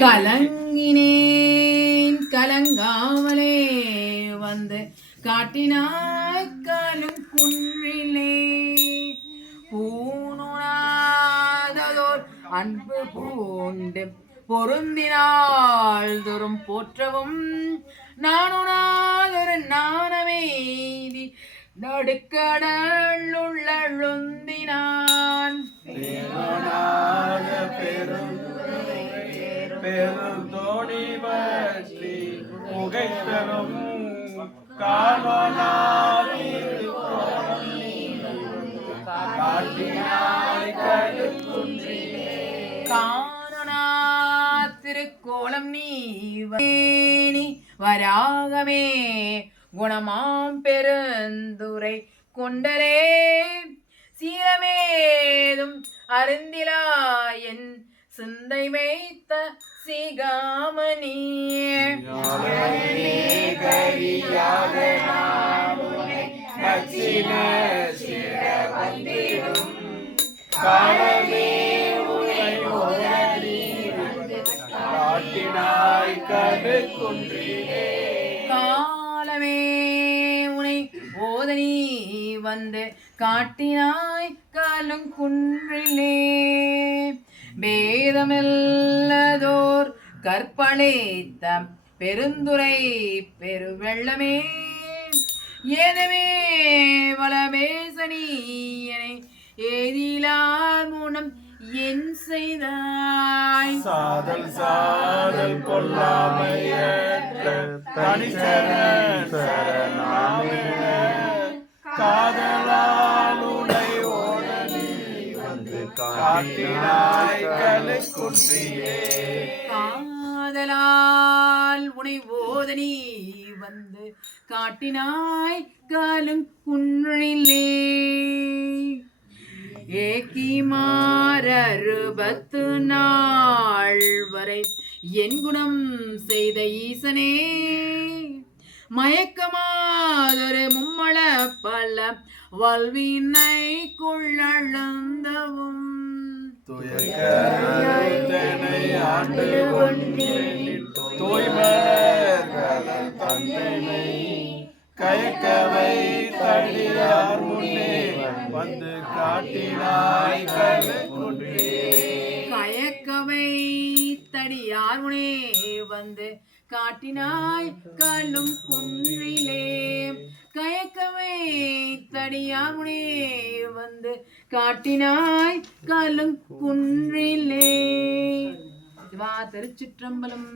கலங்கினேன் கலங்காமலே வந்து காட்டினாய் காலும் குன்றிலே பூணுனாததோர் அன்பு பூண்டு பொருந்தினாள் தோறும் போற்றவும் நானுனாதொரு நாணமேதி நடுக்கடல் உள்ளழுந்தினான் பெருந்தோணி பற்றி புகைத்தலும் காணனா திருக்கோலம் நீ வராகமே குணமாம் பெருந்துரை கொண்டரே சீரமேதும் அருந்திலா என் சிந்தை வைத்த சிகாமணியே காலமே உனை ஓதனி வந்து காட்டினாய் காலும் குன்றிலே வேதமெல்லதோர் கற்பழைத்த பெருந்துரை பெருவெள்ளமே ஏதமே வளமேசனியனை ஏதிலார் மூலம் என் செய்தாய் சாதல் சாதல் கொல்லாமையற்ற தனிச்சரணாமே காதலாலுடை ஓடனி வந்து காட்டினாய் கலுக்குன்றியே காதலால் உனை ஓதனி வந்து காட்டினாய் காலும் குன்றிலே ஏக்கிமாரறுபத்து நாள் வரை என் குணம் செய்த ஈசனே மயக்கமாதொரு மும்மள பல வல்வினை கொள்ளழுந்தவும் ஆண்டு தூய்மலர் தந்தனை கயக்கவை தடியார் முன்னே வந்து காட்டினாய் கயக்கவை தடியார் முனே வந்து காட்டினாய் காலும் குன்றிலே கயக்கவை தடியார் முனே வந்து காட்டினாய் காலும் குன்றிலே திருச்சிற்றம்பலம்.